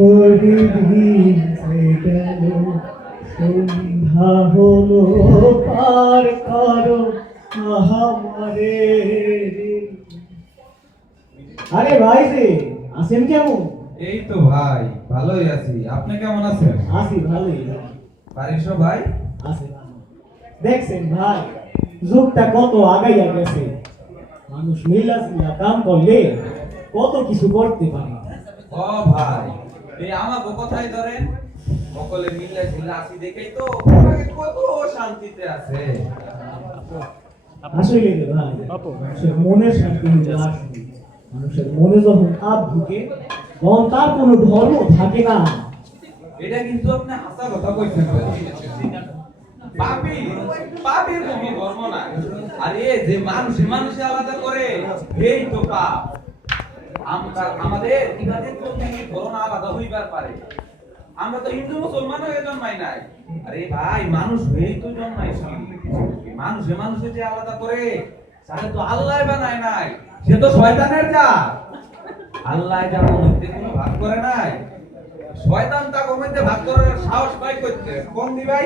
প্রদীপ গেল সন্ধ্যা হলো পার করো আহারে। আরে ভাই যে আছেন কেমন? এই তো ভাই ভালোই আছি, আপনি কেমন আছেন? আছি ভালোই। বাড়ির সবাই আছে ভালো। দেখছেন ভাই যুগটা কত আগাইয়া গেছে, মানুষ মিল্লা কাম করলে কত কিছু করতে পারে। ও ভাই এই আমাকে কথাই ধরেন, সকলে মিলে ঝিলে আসি দেখেই তো আমাকে কত শান্তিতে আছে। আসলে রে ভাই মানুষের মনের শান্তি হলো আসল। মানুষের মনে যখন আপ ঢুকে তখন তার কোনো ধর্ম থাকে না। এটা কিন্তু আপনি হাসা কথা কইছেন। পাপি পাপির কোনো ধর্ম না। আরে যে মানুষে আলাদা করে এই তো পাপ। আমাদের ইবাদত বন্দেগীর ধরন আলাদা হইবার পারে। আমরা তো হিন্দু মুসলমান হয়ে জন্মাই নাই। আরে ভাই মানুষ হয়েই তো জন্মাইছি। মানুষে যে আলাদা করে তাহলে তো আল্লাহ বানায় নাই, সে তো শয়তানের জাত। আল্লাহ যেমন মধ্যে কোনো ভাগ করে নাই, শয়তান তাকে মধ্যে ভাগ করার সাহস পাই করতে কোন দি ভাই?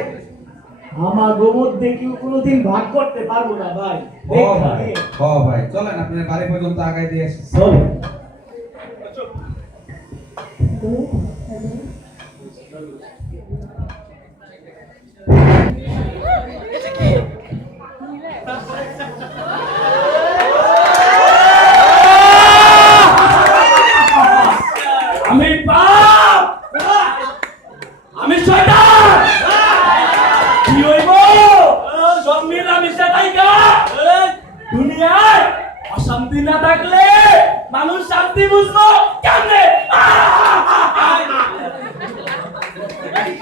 আমার মধ্যে কেউ কোনোদিন ভাগ করতে পারবো না ভাই। ও ভাই চলেন আপনার বাড়ি পর্যন্ত আগাই দিয়ে আসি। চল। আমি পাপ, আমি শয়তান, কি হইব সব মিলামিশা থাইকা দুনিয়ায় অশান্তি না থাকলে মানুষ শান্তি বুঝবো কেমনে?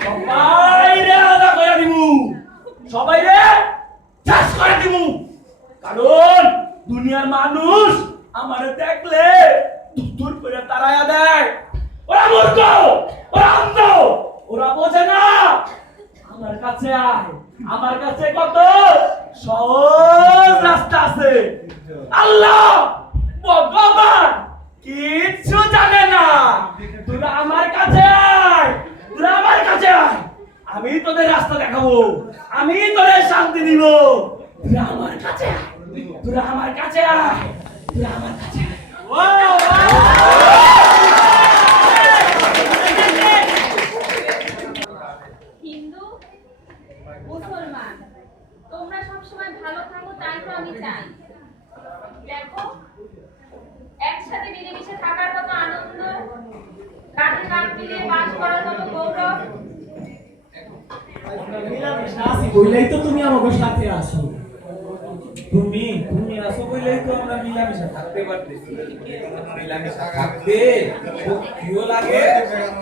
সবাই রে আলাদা করে দিমু, সবাই রে শেষ করে দিমু, কারণ দুনিয়ার মানুষ আমারে দেখলে দূর করে তাড়ায়া দেয়। ওরা মূর্খ, ওরা অন্ধ, ওরা বোঝে না। আমার কাছে আয়, আমার কাছে কত সহজ রাস্তা আছে। আল্লাহ ভগবান কিচ্ছু জানে না। তোরা আমার কাছে আয়, তোরা আমার কাছে আয়, আমি তোদের রাস্তা দেখাবো, আমি তোদের শান্তি দিব। তোরা আমার কাছে আয়, তোরা আমার কাছে আয়, তোরা আমার কাছে আয়। হিন্দু মুসলমান তোমরা সবসময় ভালো থাকো, তাই তো আমি চাই। দেখো একসাথে মিলেমিশে থাকার কত আনন্দ, কাঁধে কাঁধ মিলিয়ে বাস করার কত গৌরব। মিলামিশা আছি বললেই তো তুমি আমাকে সাথে আসো। তুমি আসো বলেই তো আমরা মিলামিশা থাকতে পারতেছি। মিলামিশা থাকতে শক্তিও লাগে,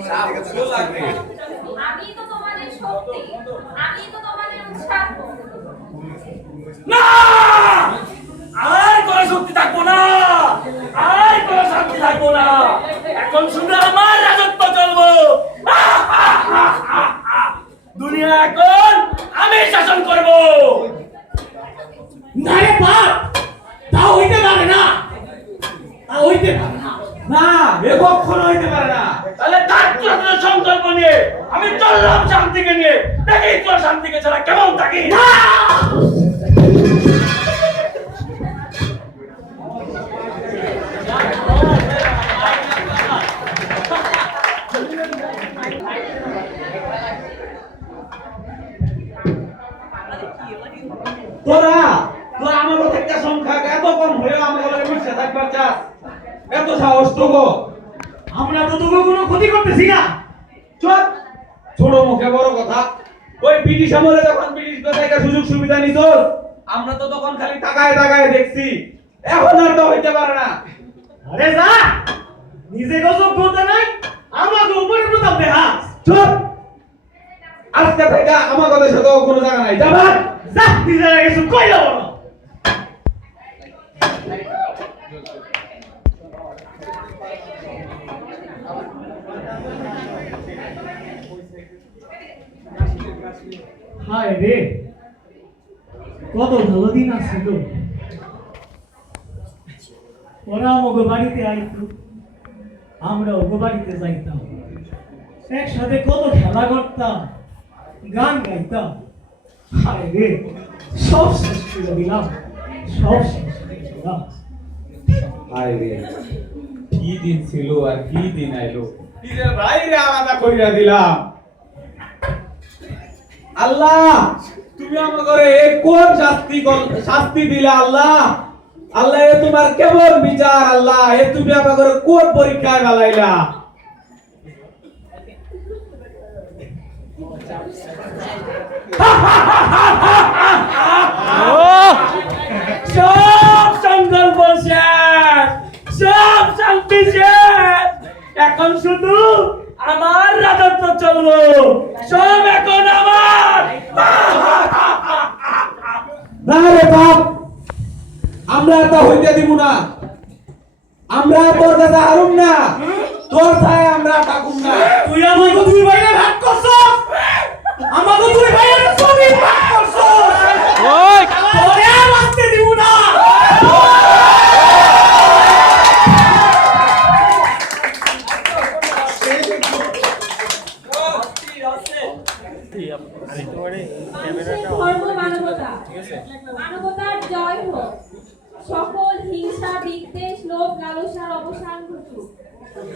সাহসও লাগে। আমি তো তোমাদের শক্তি, আমি তো তোমাদের উৎসাহ। না, আর কোনো শক্তি থাকবো না, আর কোনো শান্তি থাকবো না। এখন শুধু আমার রাজত্ব চলবো। দুনিয়া এখন আমি শাসন করব। না রে বাপ, তা হইতে পারে না, তা হইতে পারে না। না এ কখনো হইতে পারে না। তাহলে তার সংকল্প নিয়ে আমি চললাম শান্তিকে নিয়ে। দেখি তোর শান্তিকে ছাড়া কেমন থাকি। তোরা তোরা আমার একটা সংখ্যা এত কম হয়েও আমার মিশে থাকবার চাস, এত সাহস তো গো। আমরা তো তোকে কোনো ক্ষতি করতেছি না। চল ছোট মুখে বড় কথা। ওই ব্রিটিশ আমলে যখন ব্রিটিশ থেকে সুযোগ সুবিধা নিত, আমরা তো তখন খালি টাকায় টাকায় দেখছি। এখন আর তো হইতে পারে না। আরে যা, নিজে যোগ্যতা নাই, আমাকে উপরে প্রতাপ দেখাস। চুপ, আজকে থেকে আমার কথার সাথে কোনো জায়গা নাই। যাবা যা, নিজের আগে কিছু কইলো না। হায় রে, কত ভালো দিন আসছিল। ওরা আমাকে বাড়িতে আইতো, আমরা ওকে বাড়িতে যাইতাম। একসাথে কত খেলা করতাম, গান গাইতাম। হায় রে, সব শেষ করে দিলাম, সব শেষ করে দিলাম। হায় রে, কি দিন ছিল আর কি দিন আইলো, দিনের বাইরে আলাদা কইরা দিলাম। আল্লাহ, তুমি আমাকে কোন শাস্তি দিলা আল্লাহ? আল্লাহ, এ তোমার কেমন বিচার? আল্লাহ, এ তুমি আমাকে কোন পরীক্ষায় গালাইলা? সব সংকল্প শেষ, সব শান্তি শেষ। এখন শুধু আমার রাজত্ব চলবো, সব এখন আমার। না রে বাপ, আমরা তা হইতে দিব না। আমরা তোর কাছে হারুম না, তোর ছায় আমরা থাকুম না। তুই আমাকে দুই ভাইয়ের ভাগ করছস, আমাকে দুই ভাইয়ের ছবি ভাগ করছস। ওই তোরে আর বাঁচতে দিব না। ধর্ম মানবতা, মানবতার জয় হোক। সকল হিংসা, বিদ্বেষ, লোভ, লালসার অবসান ঘটুক।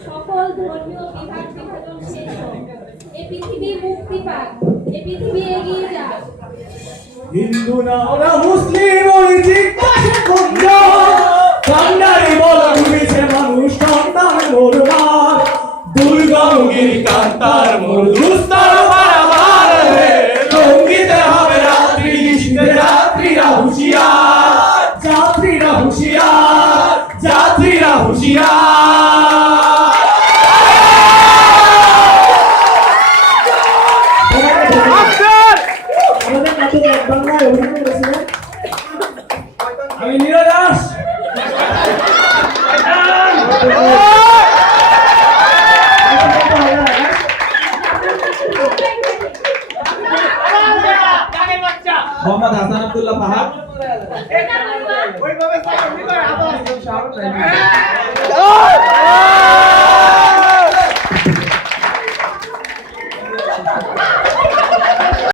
সকল ধর্মীয় বিভাগ বিভাজন শেষ হোক। এই পৃথিবী মুক্তি পাক, এই পৃথিবী এগিয়ে যাক। হিন্দু না ওরা মুসলিম, ওই জিজ্ঞাসা করলো কান্নারি বলা ঘুরেছে মানুষ সন্তান মোরবার। দুর্গঙ্গির কান্তার মোর দুস্তার বারবার, রঙ্গিতে হবে রাত্রি, শীতে যাত্রীরা হুঁশিয়ার, যাত্রীরা হুঁশিয়ার, যাত্রীরা হুঁশিয়ার। আমাদের নাটক এক বাংলায় অভিনয় করেছিলেন আমি নীরদাস। মোহাম্মদ হাসান আব্দুল্লাহ ফাহাদ। এটা বলবা?